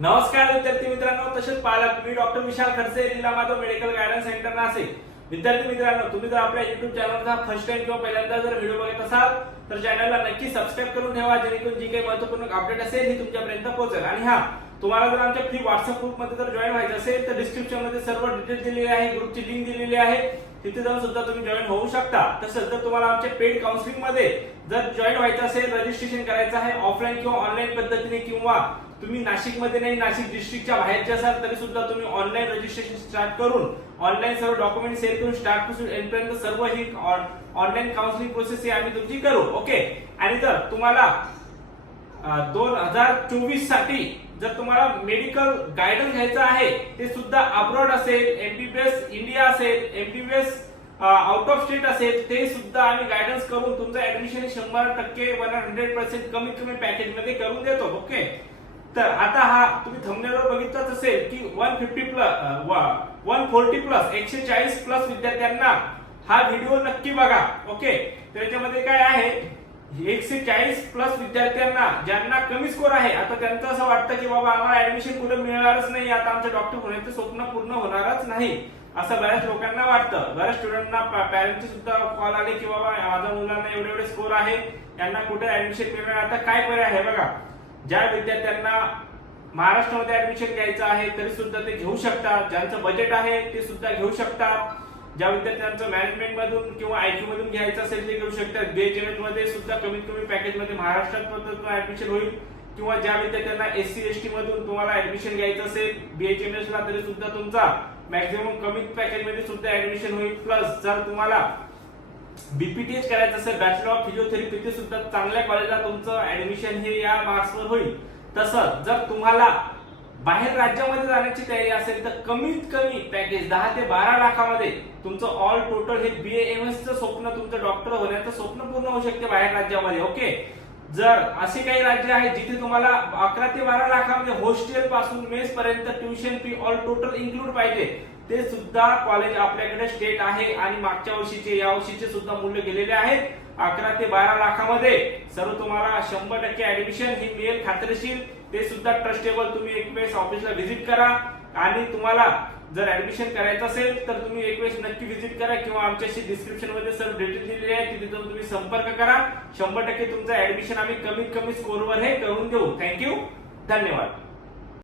नमस्कार विद्यार्थी मित्रांनो तसेच पालक मी डॉक्टर विशाल खडसे जिल्हा Madhav medical guidance centre Nashik. विद्यार्थी मित्रांनो तुम्ही जर आपल्या युट्यूब चॅनलचा फर्स्ट टाइम किंवा पहिल्यांदा जर व्हिडिओ बघत असाल तर चॅनलला नक्की सबस्क्राईब करून ठेवा जेणेकरून जी काही महत्त्वपूर्ण अपडेट असेल ही तुमच्यापर्यंत पोहोचेल. आणि हा तुम्हाला जर आमच्या फ्री व्हॉट्सअप ग्रुपमध्ये जर जॉईन व्हायचं असेल तर डिस्क्रिप्शनमध्ये सर्व डिटेल्स दिलेली आहे ग्रुपची लिंक दिलेली आहे. तिथे जाऊन सुद्धा तुम्ही जॉईन होऊ शकता. तसंच जर तुम्हाला आमच्या पेड काउन्सिलिंगमध्ये जर जॉईन व्हायचं असेल रजिस्ट्रेशन करायचं आहे ऑफलाईन किंवा ऑनलाईन पद्धतीने किंवा तुम्ही नाशिकमध्ये नाही नाशिक डिस्ट्रिक्टच्या बाहेरचे असाल तरी सुद्धा तुम्ही ऑनलाईन रजिस्ट्रेशन स्टार्ट करून ऑनलाईन सर्व डॉक्युमेंट शेअर करून स्टार्टपासून एंड सर्व ही ऑनलाईन काउन्सिलिंग प्रोसेस ही आम्ही तुमची करू. ओके आणि जर तुम्हाला दोन हजार चोवीससाठी जर तुम्हाला मेडिकल गायडन्स घ्यायचं आहे ते सुद्धा अब्रॉड असेल एमबीबीएस इंडिया असेल एमबीबीएस आउट ऑफ स्टेट असेल ते सुद्धा आम्ही गायडन्स करून तुमचं ऍडमिशन शंभर टक्के वन हंड्रेड पर्सेंट कमीत कमी पॅकेजमध्ये करून देतो ओके तर आता हा तुम्ही थंबनेलवर बघितलंच असेल की one fifty plus one forty plus एकशे चाळीस प्लस विद्यार्थ्यांना हा व्हिडिओ नक्की बघा ओके त्याच्यामध्ये काय आहे? एकशे चाळीस प्लस विद्यार्थ्यांना ज्यांना कमी स्कोर आहे आता त्यांचं असं वाटतं की बाबा आम्हाला ऍडमिशन कुठे मिळणारच नाही आता आमचं डॉक्टर होण्याचं स्वप्न पूर्ण होणारच नाही. असं बऱ्याच लोकांना वाटतं. बऱ्याच स्टुडंटना पॅरेंटचे सुद्धा कॉल आले की बाबा माझ्या मुलांना एवढे एवढे स्कोर आहे यांना कुठे ऍडमिशन मिळणार? आता काय पर्याय आहे बघा. ज्या विद्यार्थ्यांना महाराष्ट्रामध्ये ऍडमिशन घ्यायचं आहे तरी सुद्धा ते घेऊ शकतात. ज्यांचं बजेट आहे ते सुद्धा घेऊ शकतात. ज्या विद्यार्थ्यांचं मॅनेजमेंट मधून किंवा आयक्यू मधून घ्यायचं असेल ते घेऊ शकतात. बीएचएमएसमध्ये सुद्धा कमीत कमी पॅकेजमध्ये महाराष्ट्रात ऍडमिशन होईल. किंवा ज्या विद्यार्थ्यांना एस सी एस टी मधून तुम्हाला ऍडमिशन घ्यायचं असेल बीएचएमएस ला तरी सुद्धा तुमचा मॅक्झिमम कमीत पॅकेजमध्ये सुद्धा ऍडमिशन होईल. प्लस जर तुम्हाला बीपीटीएच करायचं असेल बॅचलर ऑफ फिजिओथेरपी ते सुद्धा चांगल्या कॉलेजला तुमचं ऍडमिशन हे या मार्क्सवर होईल. तसंच जर तुम्हाला बाहेर राज्यामध्ये जाण्याची तयारी असेल तर कमीत कमी पॅकेज दहा ते बारा लाखामध्ये तुमचं ऑल टोटल हे बी एम एस स्वप्न तुमचं डॉक्टर होण्याचं स्वप्न पूर्ण होऊ शकते बाहेर राज्यामध्ये ओके जर असे काही राज्य आहेत जिथे तुम्हाला अकरा ते बारा लाखामध्ये हॉस्टेल पासून मेस पर्यंत tuition fee all total include पाहिजे ते सुद्धा कॉलेज आपल्याकडे स्टेट आहे आणि मागच्या वर्षीचे या वर्षीचे सुद्धा मूल्य गेलेले आहेत. अकरा ते बारा लाखामध्ये सर्व तुम्हाला शंभर टक्के ऍडमिशन ही मिळेल खात्रीशीर ते सुद्धा ट्रस्टेबल तुम्ही एक वेळेस ऑफिसला व्हिजिट करा आणि तुम्हाला जर ऍडमिशन करायचं असेल तर तुम्ही एक वेळेस नक्की व्हिजिट करा किंवा आमच्याशी डिस्क्रिप्शनमध्ये सर्व डिटेल दिलेली आहे तिथे जाऊन तुम्ही संपर्क करा. शंभर टक्के तुमचं ऍडमिशन आम्ही कमीत कमी स्कोरवर हे करून देऊ थँक्यू धन्यवाद.